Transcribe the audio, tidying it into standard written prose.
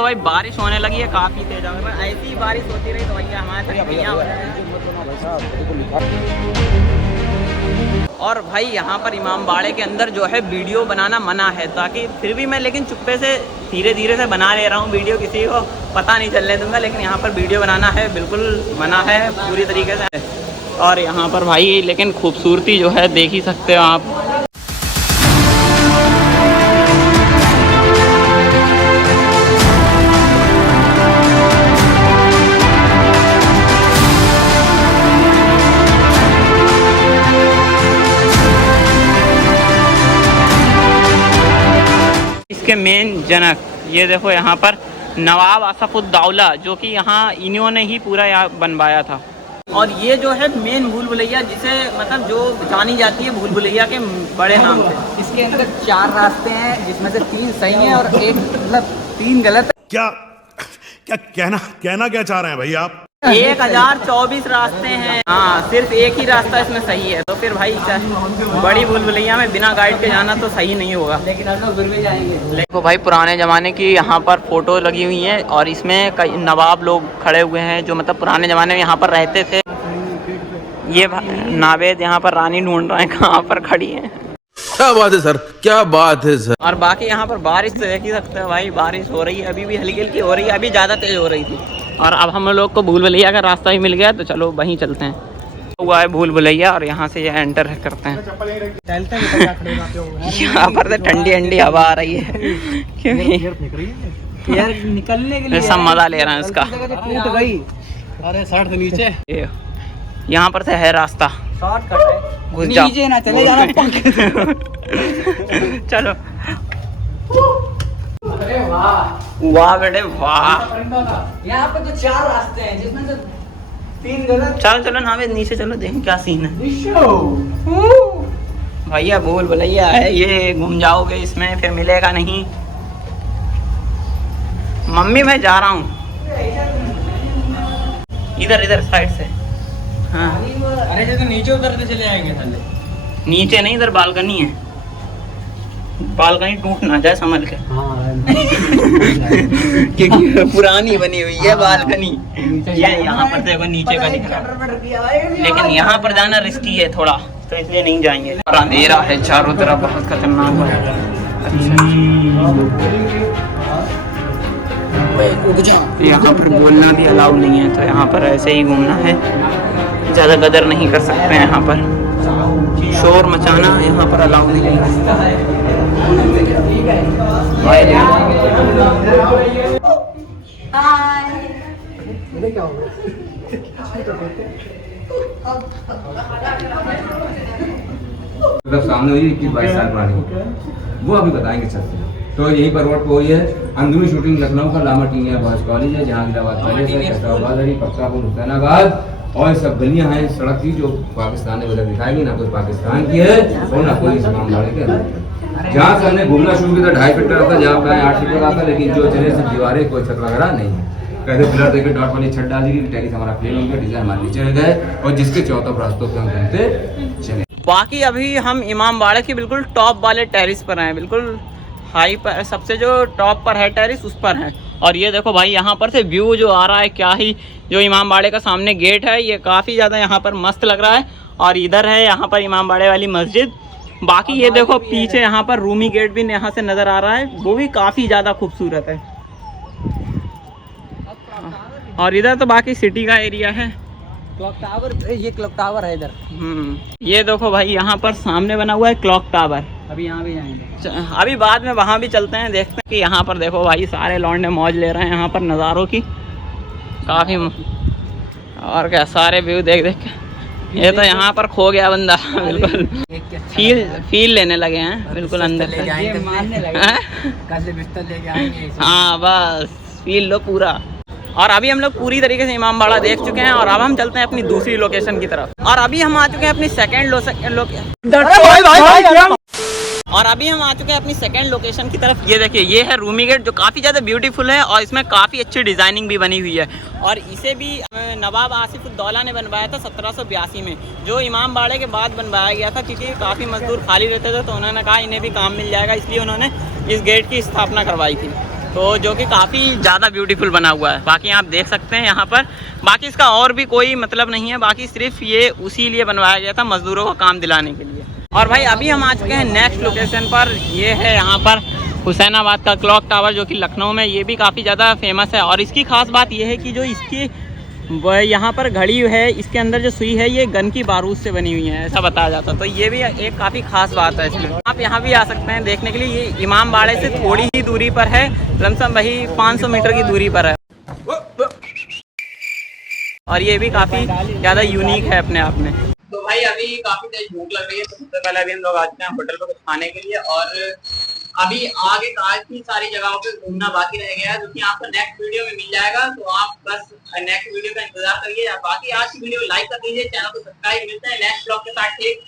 तो भाई बारिश होने लगी है काफ़ी तेज। अगर ऐसी ही बारिश होती रही तो भैया हमारे और भाई यहाँ पर इमामबाड़े के अंदर जो है वीडियो बनाना मना है, ताकि फिर भी मैं लेकिन चुप्पे से धीरे धीरे से बना ले रहा हूँ वीडियो, किसी को पता नहीं चलने दूंगा। लेकिन यहाँ पर वीडियो बनाना है बिल्कुल मना है पूरी तरीके से। और यहाँ पर भाई लेकिन खूबसूरती जो है देख ही सकते हो आप। इसके मेन जनक ये देखो, यहाँ पर नवाब आसफुद्दौला, जो कि यहाँ इन्होंने ही पूरा यहाँ बनवाया था। और ये जो है मेन भूल भुलैया, जिसे मतलब जो जानी जाती है भूल भुलैया के बड़े नाम से। इसके अंदर 4 रास्ते हैं, जिसमें से 3 सही हैं और एक मतलब 3 गलत। क्या क्या कहना क्या चाह रहे हैं भाई आप? 1024 रास्ते हैं। हाँ, सिर्फ एक ही रास्ता इसमें सही है। तो फिर भाई बड़ी भूल भुलैया में बिना गाइड के जाना तो सही नहीं होगा। लेकिन हम लोग फिर भी जाएंगे। देखो भाई पुराने ज़माने की यहाँ पर फ़ोटो लगी हुई है और इसमें कई नवाब लोग खड़े हुए हैं जो मतलब पुराने ज़माने में यहाँ पर रहते थे। ये नावेद यहाँ पर रानी ढूंढ रहे हैं कहाँ पर खड़ी है। क्या बात है सर, क्या बात है सर। और बाकी यहाँ पर बारिश तो देख ही सकते हो भाई, बारिश हो रही है अभी भी, हल्की हल्की हो रही है, अभी ज़्यादा तेज़ हो रही थी। और अब हम लोग को भूल भुलैया का रास्ता भी मिल गया, तो चलो वहीं चलते हैं। हुआ है भूल भुलैया और यहाँ से ये एंटर करते हैं। यहाँ पर तो ठंडी ठंडी हवा आ रही है क्योंकि यार निकलने के लिए सब मज़ा ले रहे हैं इसका। अरे 60 नीचे, यहाँ पर से है रास्ता, शॉर्टकट है। घुस जाओ। नीचे ना चले जाना। चलो। अरे वाह वाह बेटे वाह। यहाँ पे तो 4 रास्ते हैं, जिसमें से 3 गलत। चलो चलो नावेद नीचे चलो, देखें क्या सीन है। भैया भूल भुलैया है ये, घूम जाओगे इसमें फिर मिलेगा नहीं। मम्मी मैं जा रहा हूँ इधर इधर साइड से। हाँ अरे जो तो नीचे उतरते चले जाएंगे थल्ले। नीचे नहीं, इधर बालकनी है, बालकनी टूट ना जाए संभल के। क्योंकि पुरानी बनी हुई है बालकनी। ये यहाँ पर देखो नीचे का दिख रहा है, लेकिन यहाँ पर जाना रिस्की है थोड़ा, तो इसलिए नहीं जाएंगे। और अंधेरा है चारों तरफ, बहुत खतरनाक है। यहाँ पर बोलना भी अलाउ नहीं है, तो यहाँ पर ऐसे ही घूमना है, ज़्यादा गदर नहीं कर सकते हैं। यहाँ पर शोर मचाना यहाँ पर अलाउ नहीं है। मतलब सामने हुई 21-22 साल पुरानी, वो अभी बताएंगे सबसे। तो यही पर रोड पे हुई है अंदरूनी शूटिंग लखनऊ का लामाटीनिया बॉयज कॉलेज है, जहाँ इलाहाबाद पैलेस है, कस्टोबाजारी, पक्कापुर, हुसैनाबाद और सब गलियाँ हैं सड़क की जो पाकिस्तान ने उधर दिखाएगी, ना कुछ पाकिस्तान की है और ना कोई इमामबाड़े के अंदर। जहाँ से हमने घूमना शुरू किया था 2.5 फीट का था, जहाँ पे 8 फीट का था, लेकिन जो चले सिर्फ दीवारें, कोई छत वगैरह नहीं है। कहते पिलर देकर डॉट वाली छत डाल दी, टेरिस हमारा प्लेन हो गया, डिजाइन हमारे नीचे गए और जिसके 4 रास्तों पर हम घूमते चले। बाकी अभी हम इमामबाड़े के बिल्कुल टॉप वाले टेरिस पर हैं, बिल्कुल हाई पर, सबसे जो टॉप पर है टेरिस उस पर है। और ये देखो भाई यहाँ पर से व्यू जो आ रहा है, क्या ही जो इमामबाड़े का सामने गेट है ये काफ़ी ज़्यादा यहाँ पर मस्त लग रहा है। और इधर है यहाँ पर इमामबाड़े वाली मस्जिद। बाकी ये देखो पीछे यहाँ पर रूमी गेट भी यहाँ से नज़र आ रहा है, वो भी काफ़ी ज़्यादा खूबसूरत है। और इधर तो बाकी सिटी का एरिया है। क्लॉक टावर, ये क्लॉक टावर है इधर। ये देखो भाई यहाँ पर सामने बना हुआ है क्लॉक टावर। अभी यहाँ भी जाएंगे, अभी बाद में वहाँ भी चलते हैं, देखते हैं कि यहाँ पर देखो भाई सारे लौंडे मौज ले रहे हैं यहाँ पर नज़ारों की काफ़ी। और क्या सारे व्यू देख देख के ये तो यहाँ पर खो गया बंदा बिल्कुल। फील लेने लगे हैं बिल्कुल अंदर से, मारने लगे बिस्तर लेके आएंगे। हाँ बस फील लो पूरा। और अभी हम लोग पूरी तरीके से इमामबाड़ा देख चुके हैं और अब हम चलते हैं अपनी दूसरी लोकेशन की तरफ। और अभी हम आ चुके हैं अपनी सेकंड लोकेशन की तरफ। ये देखिए ये है रूमी गेट, जो काफ़ी ज़्यादा ब्यूटीफुल है और इसमें काफ़ी अच्छी डिज़ाइनिंग भी बनी हुई है। और इसे भी नवाब आसिफुद्दौला ने बनवाया था 1782 में, जो इमामबाड़े के बाद बनवाया गया था, क्योंकि काफ़ी मजदूर खाली रहते थे तो उन्होंने कहा इन्हें भी काम मिल जाएगा, इसलिए उन्होंने इस गेट की स्थापना करवाई थी। तो जो कि काफ़ी ज़्यादा ब्यूटीफुल बना हुआ है। बाकी आप देख सकते हैं यहाँ पर, बाकी इसका और भी कोई मतलब नहीं है, बाकी सिर्फ ये उसी लिए बनवाया गया था, मजदूरों को काम दिलाने के लिए। और भाई अभी हम आ चुके हैं नेक्स्ट लोकेशन पर। ये है यहाँ पर हुसैनाबाद का क्लॉक टावर, जो कि लखनऊ में ये भी काफ़ी ज़्यादा फेमस है। और इसकी खास बात ये है कि जो इसकी यहाँ पर घड़ी है, इसके अंदर जो सुई है ये गन की बारूद से बनी हुई है, ऐसा बताया जाता है। तो ये भी एक काफ़ी खास बात है इसमें। आप यहाँ भी आ सकते हैं देखने के लिए। ये इमाम बाड़े से थोड़ी ही दूरी पर है, लमसम वही 500 मीटर की दूरी पर है। और ये भी काफ़ी ज़्यादा यूनिक है अपने आप में। तो भाई अभी काफ़ी तेज भूख लग रही है, तो सबसे पहले अभी हम लोग आ चुके हैं होटल पर कुछ खाने के लिए। और अभी आगे काफी सारी जगहों पे घूमना बाकी रह गया है, जो कि आपको नेक्स्ट वीडियो में मिल जाएगा। तो आप बस नेक्स्ट वीडियो का इंतजार करिए। बाकी आज की वीडियो लाइक कर दीजिए, चैनल को सब्सक्राइब। मिलते हैं नेक्स्ट ब्लॉग के साथ। ठीक।